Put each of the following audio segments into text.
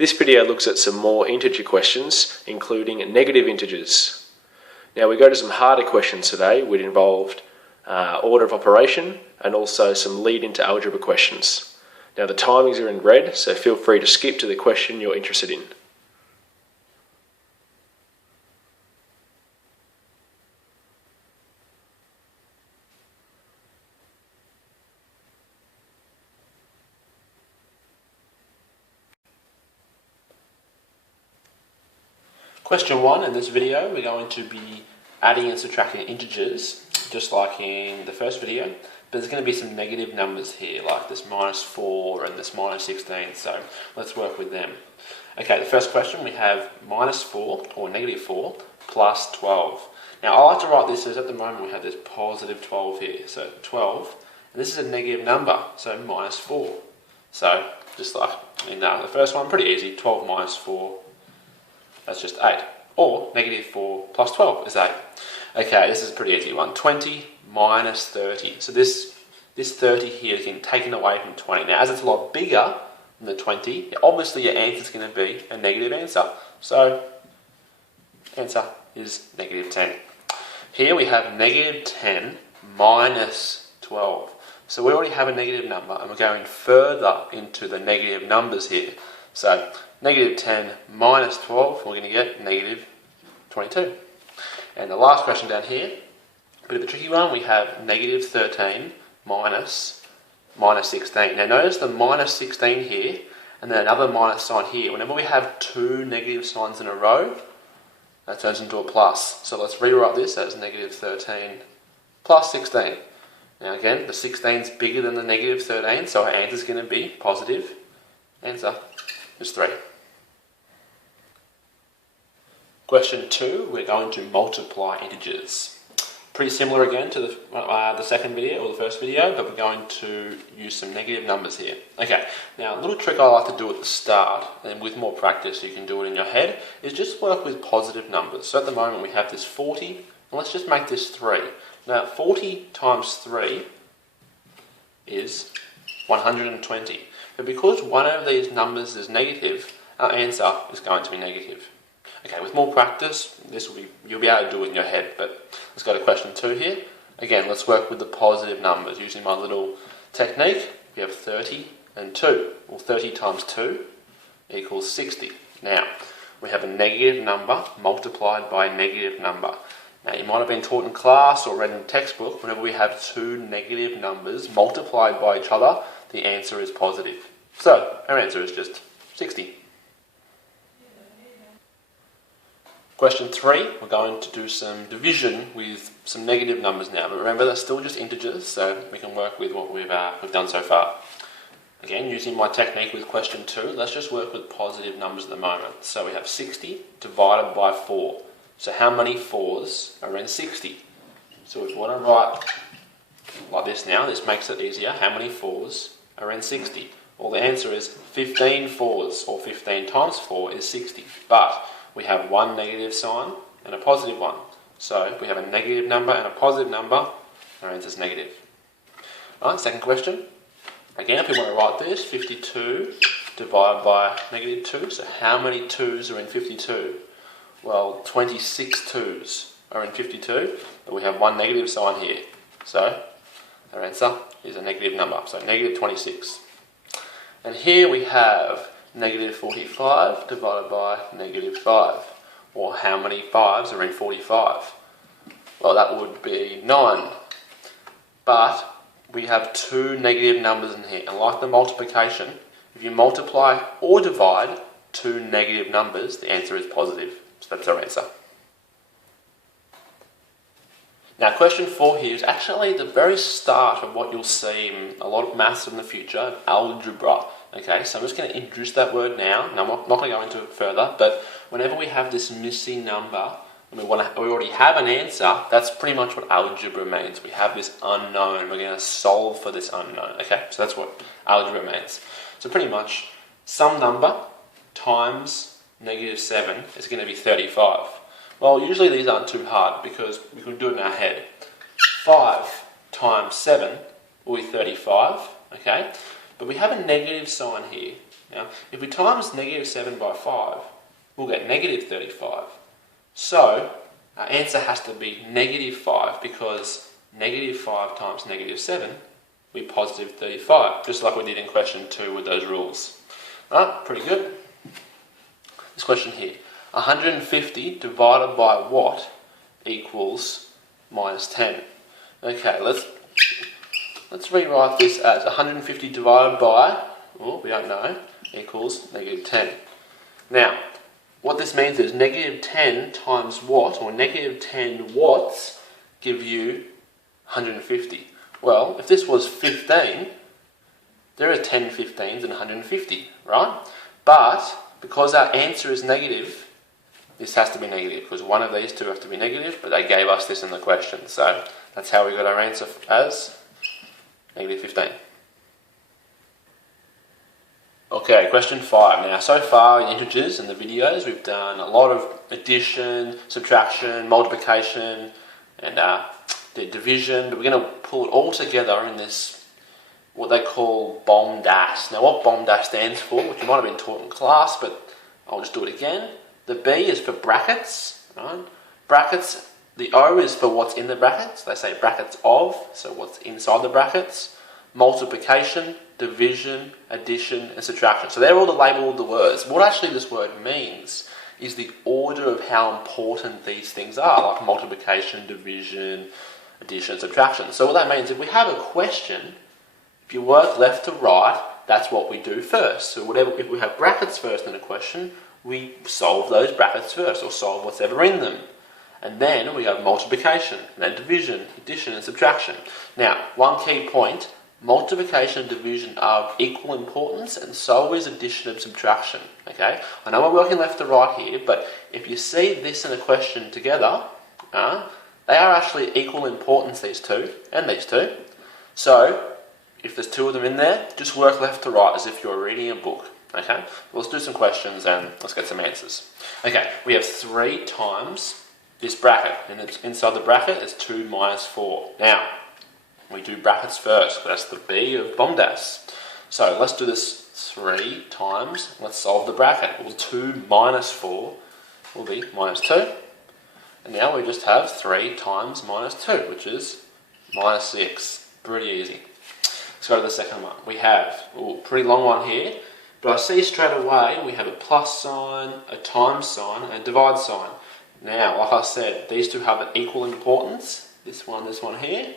This video looks at some more integer questions, including negative integers. Now we go to some harder questions today, which involved order of operation and also some lead into algebra questions. Now the timings are in red, so feel free to skip to the question you're interested in. Question 1, in this video we're going to be adding and subtracting integers, just like in the first video, but there's going to be some negative numbers here, like this -4 and this -16, so let's work with them. Okay, the first question, we have -4, or -4, plus 12. Now I like to write this as at the moment we have this positive 12 here, so 12, and this is a negative number, so -4. So, just like in the first one, pretty easy, 12 minus 4. That's just 8. Or -4 plus 12 is 8. Okay, this is a pretty easy one. 20 minus 30. So this 30 here is getting taken away from 20. Now, as it's a lot bigger than the 20, obviously your answer is going to be a negative answer. So, answer is -10. Here we have -10 minus 12. So we already have a negative number, and we're going further into the negative numbers here. So, -10 minus 12, we're going to get -22. And the last question down here, a bit of a tricky one, we have -13 minus -16. Now notice the -16 here, and then another minus sign here. Whenever we have two negative signs in a row, that turns into a plus. So let's rewrite this as -13 plus 16. Now again, the 16 is bigger than the -13, so our answer is going to be positive. Answer is 3. Question 2, we're going to multiply integers. Pretty similar again to the second video or the first video, but we're going to use some negative numbers here. Okay, now a little trick I like to do at the start, and with more practice you can do it in your head, is just work with positive numbers. So at the moment we have this 40, and let's just make this 3. Now 40 times 3 is 120. But because one of these numbers is negative, our answer is going to be negative. Okay, with more practice, you'll be able to do it in your head, but let's go to question 2 here. Again, let's work with the positive numbers. Using my little technique, we have 30 and 2. Well, 30 times 2 equals 60. Now, we have a negative number multiplied by a negative number. Now, you might have been taught in class or read in a textbook, whenever we have two negative numbers multiplied by each other, the answer is positive. So, our answer is just 60. Question 3, we're going to do some division with some negative numbers now, but remember they're still just integers, so we can work with what we've done so far. Again, using my technique with question 2, let's just work with positive numbers at the moment. So we have 60 divided by 4. So how many 4s are in 60? So if we want to write like this now, this makes it easier. How many 4s are in 60? Well, the answer is 15 4s, or 15 times 4 is 60. But we have one negative sign and a positive one. So if we have a negative number and a positive number, our answer is negative. Alright, second question. Again, if we want to write this, 52 divided by -2. So how many 2s are in 52? Well, 26 2s are in 52, but we have one negative sign here. So our answer is a negative number, so -26. And here we have -45 divided by -5. Or how many 5s are in 45? Well, that would be 9. But we have two negative numbers in here. And like the multiplication, if you multiply or divide two negative numbers, the answer is positive. So that's our answer. Now question 4 here is actually the very start of what you'll see in a lot of maths in the future, algebra. Okay, so I'm just going to introduce that word now, and I'm not going to go into it further, but whenever we have this missing number, and we already have an answer, that's pretty much what algebra means. We have this unknown, we're going to solve for this unknown. Okay, so that's what algebra means. So pretty much, some number times -7 is going to be 35. Well, usually these aren't too hard because we can do it in our head. 5 times 7 will be 35, okay? But we have a negative sign here. Now, if we times negative 7 by 5, we'll get negative 35. So, our answer has to be negative 5 because negative 5 times negative 7 will be positive 35, just like we did in question 2 with those rules. Alright, pretty good. This question here, 150 divided by what equals minus 10? Okay, let's rewrite this as 150 divided by, we don't know, equals negative 10. Now, what this means is negative 10 times what, or negative 10 watts, give you 150. Well, if this was 15, there are 10 15s and 150, right? But because our answer is negative, this has to be negative, because one of these two have to be negative, but they gave us this in the question. So that's how we got our answer as negative 15. Okay, question 5. Now, so far in integers in the videos, we've done a lot of addition, subtraction, multiplication, and the division, but we're going to pull it all together in this, what they call BOMDAS. Now, what BOMDAS stands for, which you might have been taught in class, but I'll just do it again. The B is for brackets, right? Brackets, the O is for what's in the brackets. They say brackets of, so what's inside the brackets. Multiplication, division, addition, and subtraction. So they're all the label of the words. What actually this word means is the order of how important these things are, like multiplication, division, addition, and subtraction. So what that means, if we have a question, if you work left to right, that's what we do first. So if we have brackets first in a question, we solve those brackets first, or solve what's ever in them. And then we have multiplication, and then division, addition, and subtraction. Now, one key point, multiplication and division are of equal importance, and so is addition and subtraction. Okay? I know we're working left to right here, but if you see this in a question together, they are actually equal importance, these two, and these two. So, if there's two of them in there, just work left to right as if you're reading a book. Okay? Well, let's do some questions and let's get some answers. Okay, we have 3 times this bracket, and it's inside the bracket is 2 minus 4. Now, we do brackets first, that's the B of BOMDAS. So let's do this 3 times, let's solve the bracket. Well, 2 minus 4 will be minus 2. And now we just have 3 times minus 2, which is minus 6. Pretty easy. Let's go to the second one. We have a pretty long one here, but I see straight away we have a plus sign, a times sign, and a divide sign. Now, like I said, these two have an equal importance, this one here.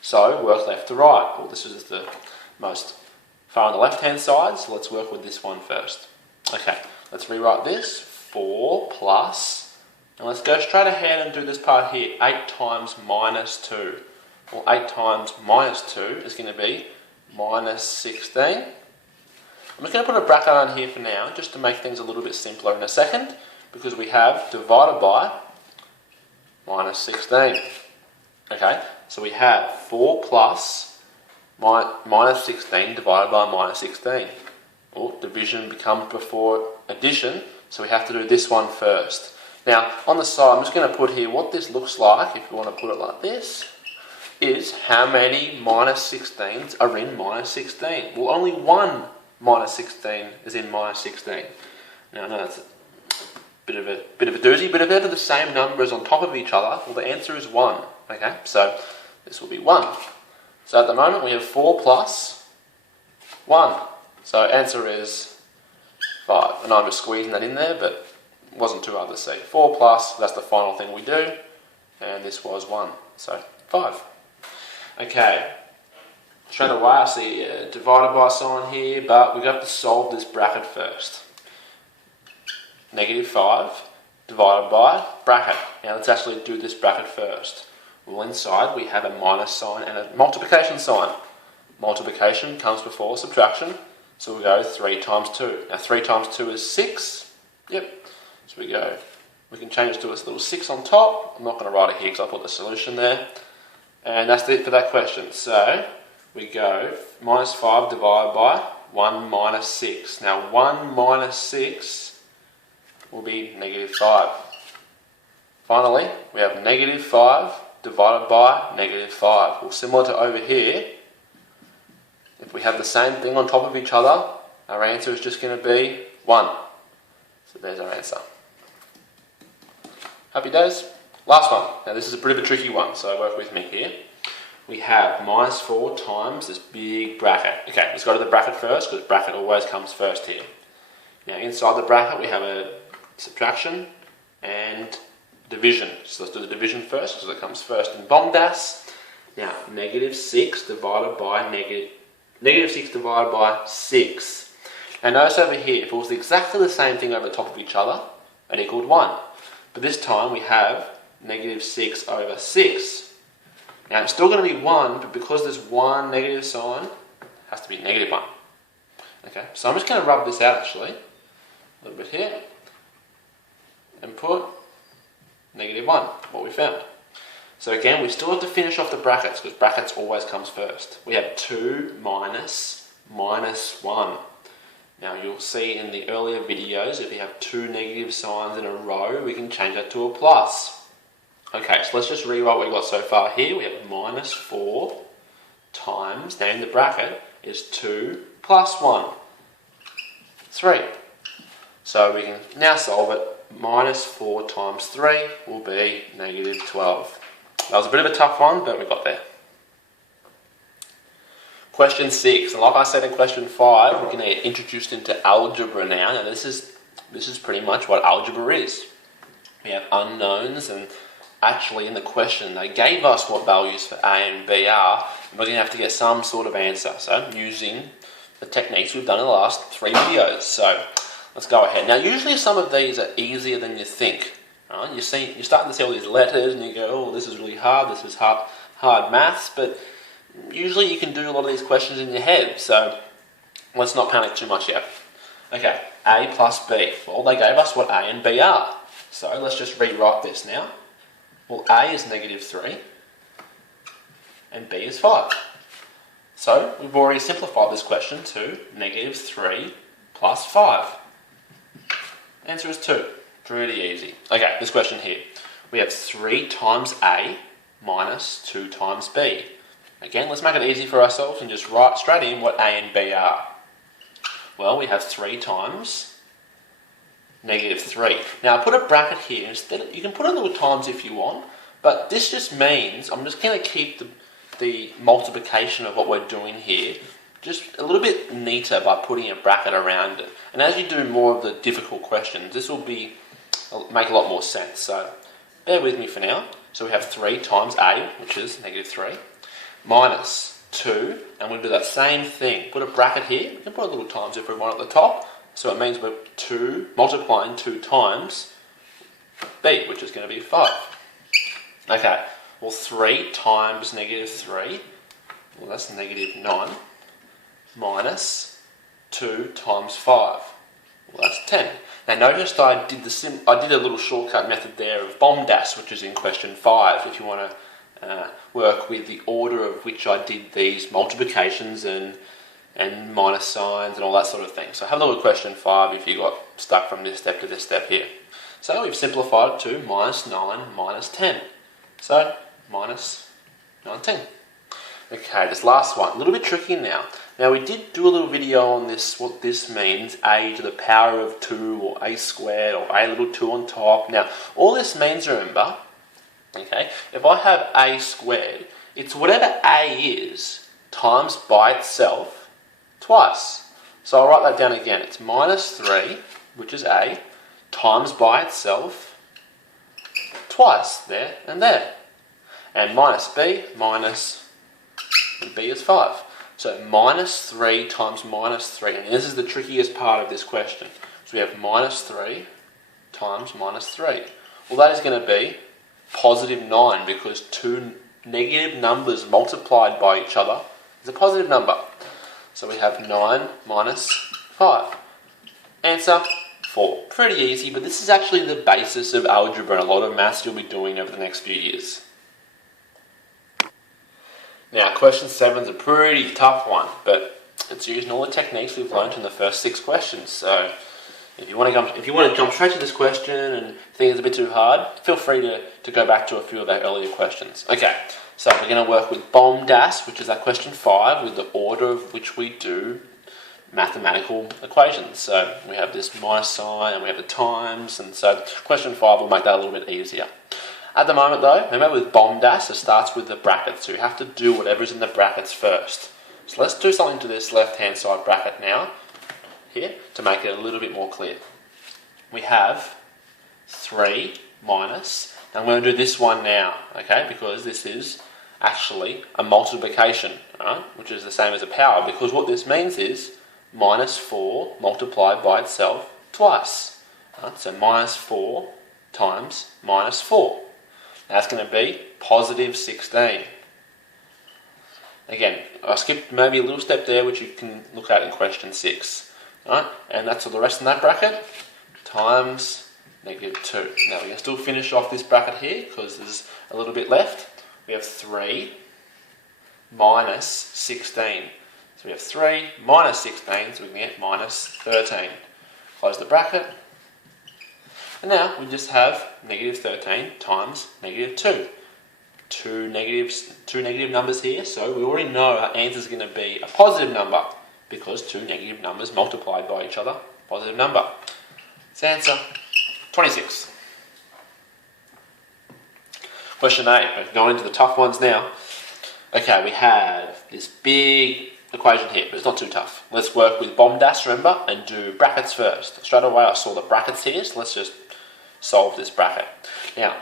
So, work left to right. Well, this is the most far on the left-hand side, so let's work with this one first. Okay, let's rewrite this. 4 plus, and let's go straight ahead and do this part here. 8 times minus 2. Well, 8 times minus 2 is going to be minus 16. I'm just going to put a bracket on here for now, just to make things a little bit simpler in a second, because we have divided by minus 16. Okay, so we have 4 plus minus 16 divided by minus 16. Well, division becomes before addition, so we have to do this one first. Now, on the side, I'm just going to put here what this looks like, if you want to put it like this, is how many minus 16s are in minus 16. Well, only one minus 16 is in minus 16. Now, I know that's a bit of a doozy, but if they're the same numbers on top of each other, well, the answer is 1. Okay, so this will be 1. So at the moment we have 4 plus 1. So answer is 5. And I'm just squeezing that in there, but it wasn't too hard to see. 4 plus, that's the final thing we do. And this was 1. So 5. Okay. Straight away I see a divided by sign here, but we've got to solve this bracket first. Negative 5 divided by bracket. Now let's actually do this bracket first. Well, inside we have a minus sign and a multiplication sign. Multiplication comes before subtraction, so we go 3 times 2. Now 3 times 2 is 6. Yep. So we can change it to a little 6 on top. I'm not going to write it here because I'll put the solution there. And that's it for that question. So we go minus 5 divided by 1 minus 6. Now 1 minus 6 will be negative 5. Finally, we have negative 5 divided by negative 5. Well, similar to over here, if we have the same thing on top of each other, Our answer is just going to be 1. So there's our answer. Happy days? Last one. Now this is a bit of a tricky one, so work with me here. We have -4 times this big bracket. Okay, let's go to the bracket first, because bracket always comes first here. Now inside the bracket we have a subtraction and division. So let's do the division first, because it comes first in BOMDAS. Now, -6 divided by -6 divided by 6. Now notice over here, if it was exactly the same thing over the top of each other, it equaled 1. But this time we have -6 over 6. Now it's still going to be 1, but because there's one negative sign, it has to be -1. Okay, so I'm just going to rub this out actually, a little bit here, and put -1, what we found. So again, we still have to finish off the brackets, because brackets always comes first. We have 2 minus -1. Now you'll see in the earlier videos, if you have 2 negative signs in a row, we can change that to a plus. Okay, so let's just rewrite what we got so far here. We have -4 times, now in the bracket, is 2 plus 1, 3. So we can now solve it. -4 times 3 will be -12. That was a bit of a tough one, but we got there. Question 6, and like I said in question 5, we're going to get introduced into algebra now. Now this is pretty much what algebra is. We have unknowns, and actually in the question they gave us what values for A and B are, and we're going to have to get some sort of answer. So using the techniques we've done in the last 3 videos. So let's go ahead. Now usually some of these are easier than you think. Right? You're starting to see all these letters and you go, oh, this is really hard, this is hard maths, but usually you can do a lot of these questions in your head, so let's not panic too much yet. Okay, A plus B. Well, they gave us what A and B are. So let's just rewrite this now. Well, A is -3 and B is 5. So we've already simplified this question to -3 plus 5. Answer is 2. Pretty easy. Okay, this question here. We have 3 times A minus 2 times B. Again, let's make it easy for ourselves and just write straight in what A and B are. Well, we have 3 times -3. Now, I put a bracket here. Instead, you can put a little times if you want, but this just means I'm just going to keep the multiplication of what we're doing here just a little bit neater by putting a bracket around it. And as you do more of the difficult questions, this will make a lot more sense. So bear with me for now. So we have 3 times A, which is -3, minus 2, and we'll do that same thing. Put a bracket here. We can put a little times if we want at the top. So it means we're multiplying 2 times B, which is going to be 5. Okay, well 3 times -3, well that's -9, minus 2 times 5. Well, that's 10. Now notice I did a little shortcut method there of BOMDAS, which is in question 5, if you want to work with the order of which I did these multiplications and minus signs and all that sort of thing. So have a look at question 5 if you got stuck from this step to this step here. So we've simplified it to -9 minus 10. So minus 19. Okay, this last one, a little bit tricky now. Now we did do a little video on this, what this means, a to the power of 2 or a squared or a little 2 on top. Now all this means, remember, okay, if I have a squared, it's whatever a is times by itself twice. So I'll write that down again. It's -3, which is a, times by itself twice, there and there. And minus b, and b is 5. So -3 times -3, and this is the trickiest part of this question. So we have -3 times -3. Well, that is going to be +9, because 2 negative numbers multiplied by each other is a positive number. So we have 9 minus 5. Answer 4. Pretty easy, but this is actually the basis of algebra and a lot of maths you'll be doing over the next few years. Now, question 7 is a pretty tough one, but it's using all the techniques we've learned in the first 6 questions. So if you want to jump straight to this question and think it's a bit too hard, feel free to go back to a few of our earlier questions. Okay, so we're going to work with BOMDAS, which is our question 5, with the order of which we do mathematical equations. So we have this minus sign and we have the times, and so question 5 will make that a little bit easier. At the moment though, remember with BOMDAS, it starts with the brackets, so you have to do whatever's in the brackets first. So let's do something to this left-hand side bracket now, here, to make it a little bit more clear. We have 3 minus, and we're going to do this one now, okay, because this is actually a multiplication, right, which is the same as a power, because what this means is minus 4 multiplied by itself twice. Right? So minus 4 times minus 4. Now that's going to be positive 16. Again, I skipped maybe a little step there, which you can look at in question 6. Right? And that's all the rest in that bracket, times negative 2. Now we can still finish off this bracket here, because there's a little bit left. We have 3 minus 16. So we have 3 minus 16, so we can get minus 13. Close the bracket. And now we just have negative 13 times negative 2. Two negative numbers here, so we already know our answer is going to be a positive number, because 2 negative numbers multiplied by each other, positive number. It's answer 26. Question 8, we're going into the tough ones now. Okay, we have this big equation here, but it's not too tough. Let's work with BOMDAS, remember, and do brackets first. Straight away I saw the brackets here, so let's just solve this bracket. Now,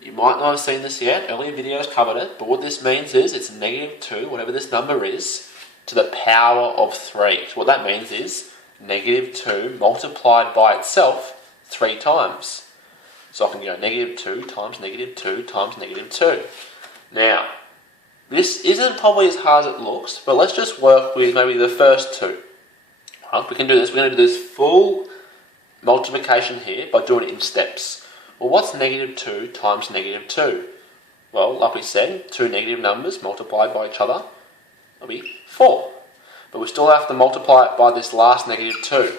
you might not have seen this yet, earlier videos covered it, but what this means is it's negative 2, whatever this number is, to the power of 3. So what that means is negative 2 multiplied by itself 3 times. So I can go negative 2 times negative 2 times negative 2. Now, this isn't probably as hard as it looks, but let's just work with maybe the first 2. Right, we can do this. We're going to do this full multiplication here by doing it in steps. Well, what's negative 2 times negative 2? Well, like we said, 2 negative numbers multiplied by each other will be 4. But we still have to multiply it by this last negative 2.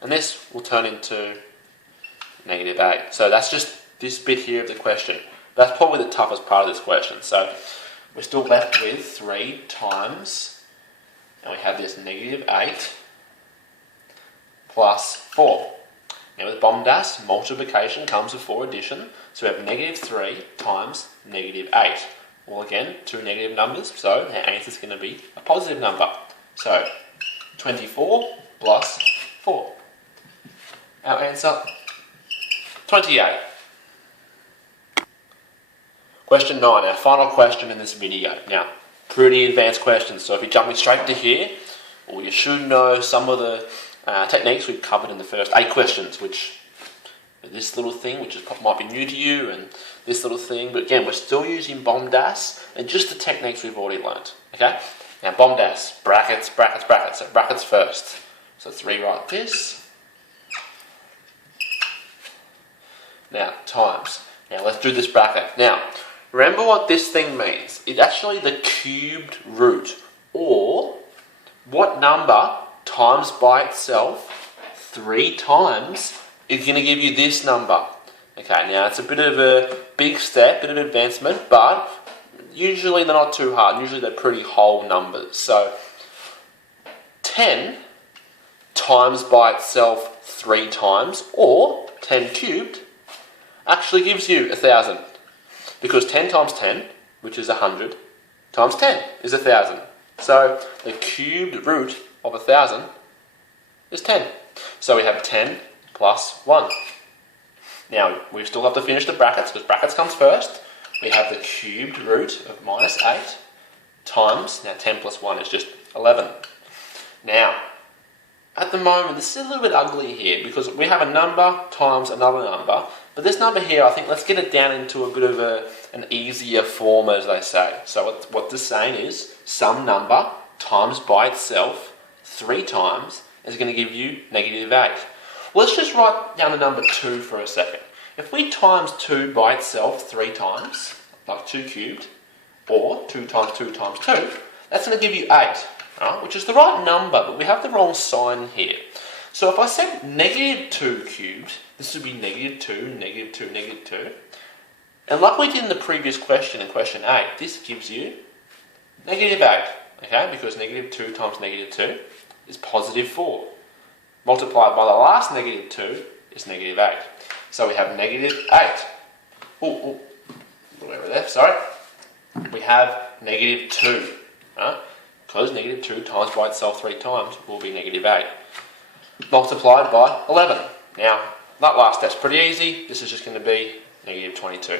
And this will turn into negative 8. So that's just this bit here of the question. That's probably the toughest part of this question. So we're still left with 3 times, and we have this negative 8 plus 4. Now with BOMDAS, multiplication comes before addition, so we have negative 3 times negative 8. Well again, 2 negative numbers, so our answer is going to be a positive number. So 24 plus 4. Our answer, 28. Question 9, our final question in this video. Now, pretty advanced questions, so if you're jumping straight to here, well, you should know some of the techniques we've covered in the first 8 questions, which this little thing, which might be new to you, and this little thing, but again, we're still using BOMDAS and just the techniques we've already learnt. Okay? Now, BOMDAS, brackets, brackets, brackets. So brackets first. So let's rewrite this. Now, times. Now, let's do this bracket. Now, remember what this thing means. It's actually the cubed root, or what number times by itself 3 times is going to give you this number. Okay, now it's a bit of a big step, bit of advancement, but usually they're not too hard. Usually they're pretty whole numbers. So 10 times by itself 3 times, or 10 cubed, actually gives you 1,000. Because 10 times 10, which is 100, times 10 is 1,000. So the cubed root of 1,000 is 10. So we have 10 plus 1. Now, we still have to finish the brackets, because brackets comes first. We have the cubed root of minus 8 times, now 10 plus 1 is just 11. Now, at the moment, this is a little bit ugly here, because we have a number times another number, but this number here, I think, let's get it down into a bit of an easier form, as they say. So what this is saying is, some number times by itself 3 times is going to give you negative 8. Well, let's just write down the number 2 for a second. If we times 2 by itself 3 times, like 2 cubed, or 2 times 2 times 2, that's going to give you 8, right? Which is the right number, but we have the wrong sign here. So if I said negative 2 cubed, this would be negative 2, negative 2, negative 2. And like we did in the previous question, in question 8, this gives you negative 8, okay? Because negative 2 times negative 2 is positive 4. Multiplied by the last negative 2 is negative 8. So we have negative 8. Over there, sorry. We have negative 2. Because negative 2 times by itself 3 times will be negative 8. Multiplied by 11. Now, that last step's pretty easy. This is just going to be negative 22.